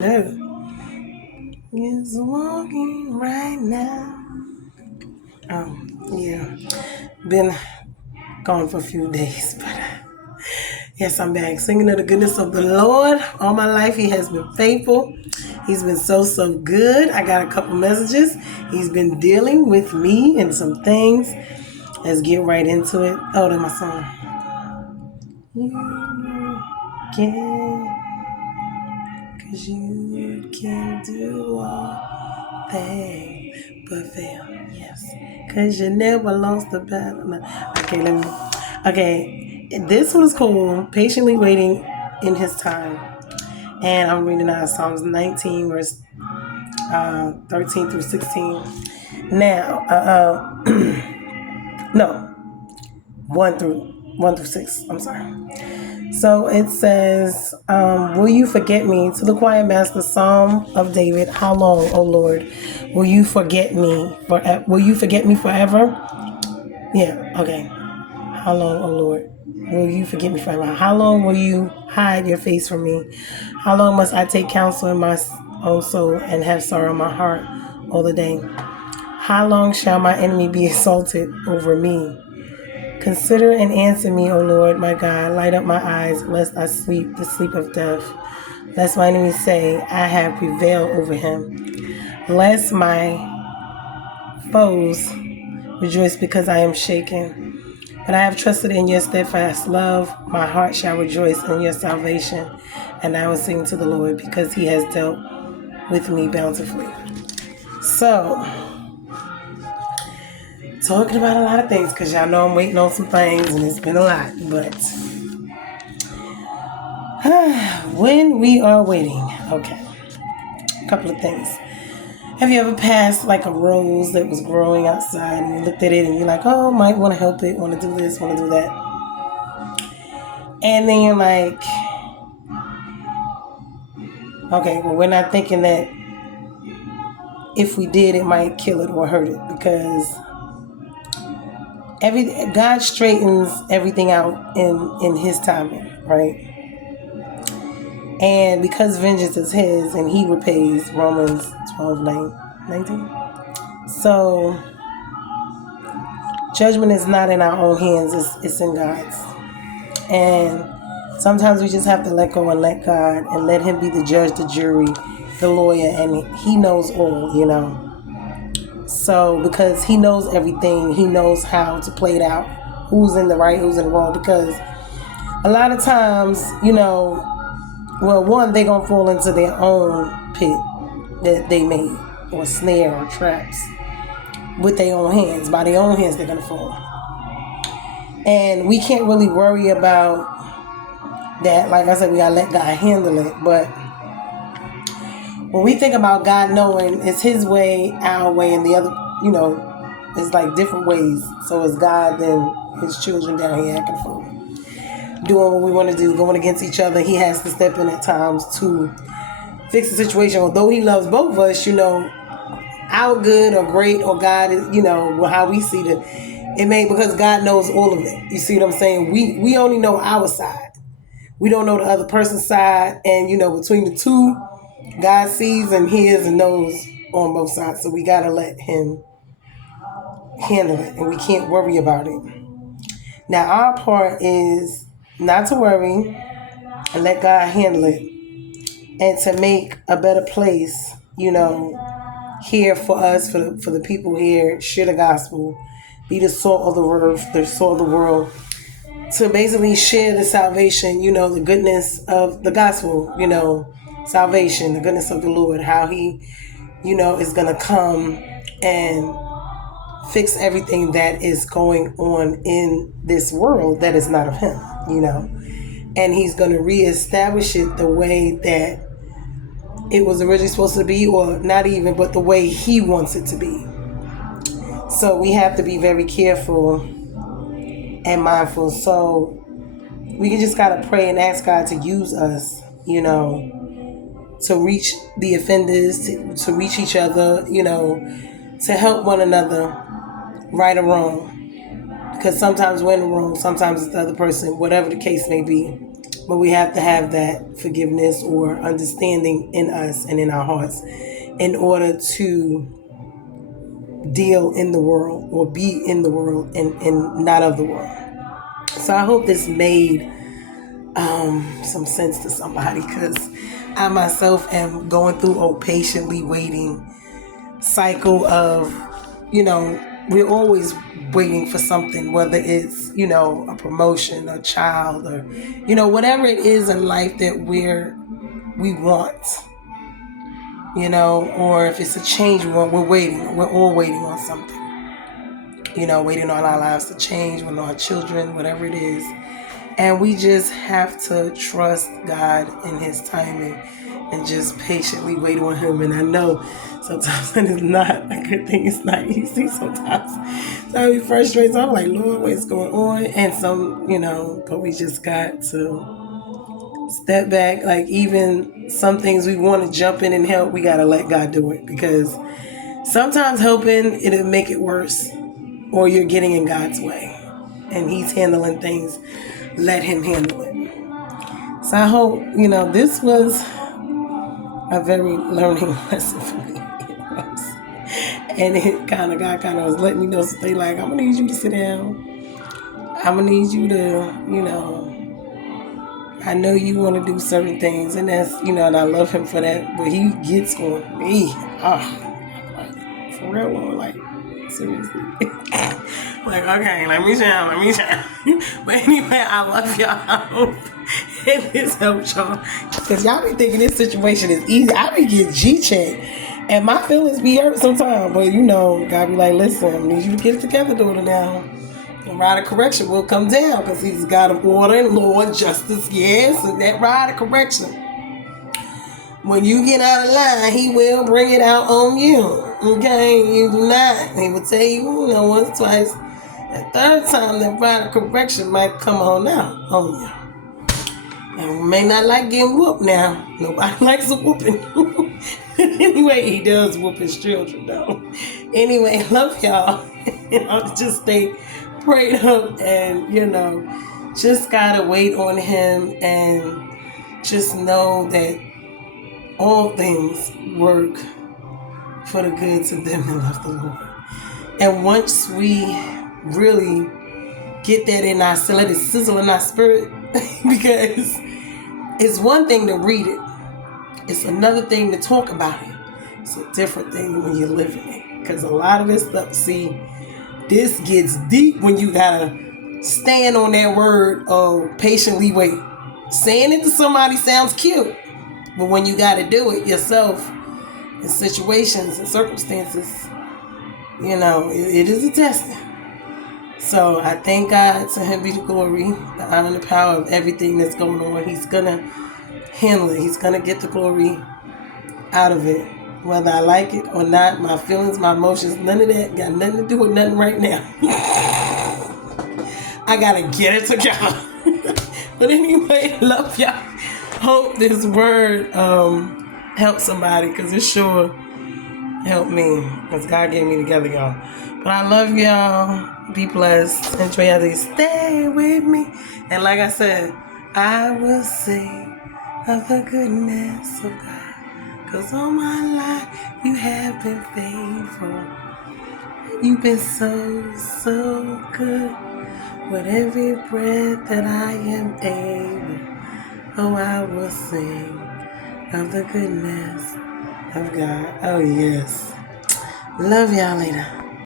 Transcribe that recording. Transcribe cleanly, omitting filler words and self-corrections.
No, is walking right now. Oh, yeah. Been gone for a few days, but yes, I'm back. Singing of the goodness of the Lord. All my life, He has been faithful. He's been so good. I got a couple messages. He's been dealing with me and some things. Let's get right into it. Oh, that's my song. You can, cause you can do all things but fail. Yes. Cause you never lost the battle. No. Okay, let me. Okay, this one is called Patiently Waiting in His Time. And I'm reading out of Psalms 19, verse 13 through 16. Now, no, 1 through 6. I'm sorry. So it says, will you forget me? To the choir master, Psalm of David. How long, O Lord, will you forget me? Will you forget me forever? Yeah, okay. How long, O Lord, will you forget me forever? How long will you hide your face from me? How long must I take counsel in my own soul and have sorrow in my heart all the day? How long shall my enemy be exalted over me? Consider and answer me, O Lord, my God. Light up my eyes, lest I sleep the sleep of death. Lest my enemies say, I have prevailed over him. Lest my foes rejoice because I am shaken. But I have trusted in your steadfast love. My heart shall rejoice in your salvation. And I will sing to the Lord because he has dealt with me bountifully. So, talking about a lot of things because y'all know I'm waiting on some things and it's been a lot. But when we are waiting, okay, a couple of things. Have you ever passed like a rose that was growing outside and you looked at it and you're like, oh, might want to help it, want to do this, want to do that. And then you're like, okay, well, we're not thinking that if we did, it might kill it or hurt it because God straightens everything out in his timing, right? And because vengeance is his and he repays, Romans 12:19. So judgment is not in our own hands, it's in God's. And sometimes we just have to let go and let God and let him be the judge, the jury, the lawyer, and he knows all, So because he knows everything, he knows how to play it out, who's in the right, who's in the wrong, because a lot of times, well, one, they're going to fall into their own pit that they made, or snare, or traps, with their own hands. By their own hands, they're going to fall. And we can't really worry about that. Like I said, we got to let God handle it. But when we think about God knowing it's his way, our way, and the other, it's like different ways. So it's God, then his children down here acting fool, doing what we want to do, going against each other. He has to step in at times to fix the situation. Although he loves both of us, our good or great or God is, how we see it may, because God knows all of it. You see what I'm saying? We only know our side. We don't know the other person's side. And, between the two, God sees and hears and knows on both sides. So we got to let him handle it. And we can't worry about it. Now, our part is not to worry and let God handle it. And to make a better place, here for us, for the people here, share the gospel, be the salt of the earth, the salt of the world, to basically share the salvation, the goodness of the gospel, salvation, the goodness of the Lord, how he, is going to come and fix everything that is going on in this world that is not of him, and he's going to reestablish it the way that it was originally supposed to be, or not even, but the way he wants it to be. So we have to be very careful and mindful. So we just got to pray and ask God to use us, to reach the offenders, to reach each other, to help one another, right or wrong. Because sometimes we're in the wrong, sometimes it's the other person, whatever the case may be. But we have to have that forgiveness or understanding in us and in our hearts in order to deal in the world or be in the world and not of the world. So I hope this made some sense to somebody, because I myself am going through a patiently waiting cycle of, we're always waiting for something, whether it's, a promotion, a child, or, whatever it is in life that we want, or if it's a change we want, we're all waiting on something, waiting on our lives to change, waiting on our children, whatever it is. And we just have to trust God in His timing and just patiently wait on Him. And I know sometimes it is not a good thing. It's not easy sometimes. So I be frustrated. So I'm like, Lord, what's going on? And but we just got to step back. Like, even some things we want to jump in and help, we got to let God do it. Because sometimes helping, it'll make it worse. Or you're getting in God's way. And He's handling things. Let Him handle it. So I hope, this was a very learning lesson for me. And God kind of was letting me know something like, I'm going to need you to sit down. I'm going to need you to, I know you want to do certain things. And that's, and I love Him for that. But He gets on me. Like, for real, Lord, like, seriously. Like, okay, let me shine. But anyway, I love y'all. And this helps y'all. Because y'all be thinking this situation is easy. I be getting G-checked. And my feelings be hurt sometimes. But God be like, listen, I need you to get it together, daughter, now. The rod of correction will come down. Because He's God of order and Lord, justice, yes. And that rod of correction, when you get out of line, He will bring it out on you. Okay? You do not. He will tell you, once, twice. The third time, that rod of correction might come on out on you. And we may not like getting whooped now. Nobody likes a whooping. Anyway, He does whoop His children, though. Anyway, love y'all. Just stay prayed up and, just gotta wait on Him and just know that all things work for the good to them that love the Lord. And once we really get that in our, let it sizzle in our spirit, because it's one thing to read it. It's another thing to talk about it. It's a different thing when you're living it. Because a lot of this stuff, this gets deep when you gotta stand on that word of patiently wait. Saying it to somebody sounds cute. But when you got to do it yourself in situations and circumstances, it is a testing. So I thank God, to Him be the glory, the honor and the power of everything that's going on. He's going to handle it. He's going to get the glory out of it. Whether I like it or not, my feelings, my emotions, none of that got nothing to do with nothing right now. I got to get it together. But anyway, love y'all. Hope this word helped somebody, because it sure helped me, because God gave me together, y'all. But I love y'all. Be blessed. Enjoy y'all days. Stay with me. And like I said, I will sing of the goodness of God, because all my life you have been faithful. You've been so, so good. With every breath that I am able, oh, I will sing of the goodness of God. Oh, yes. Love y'all later.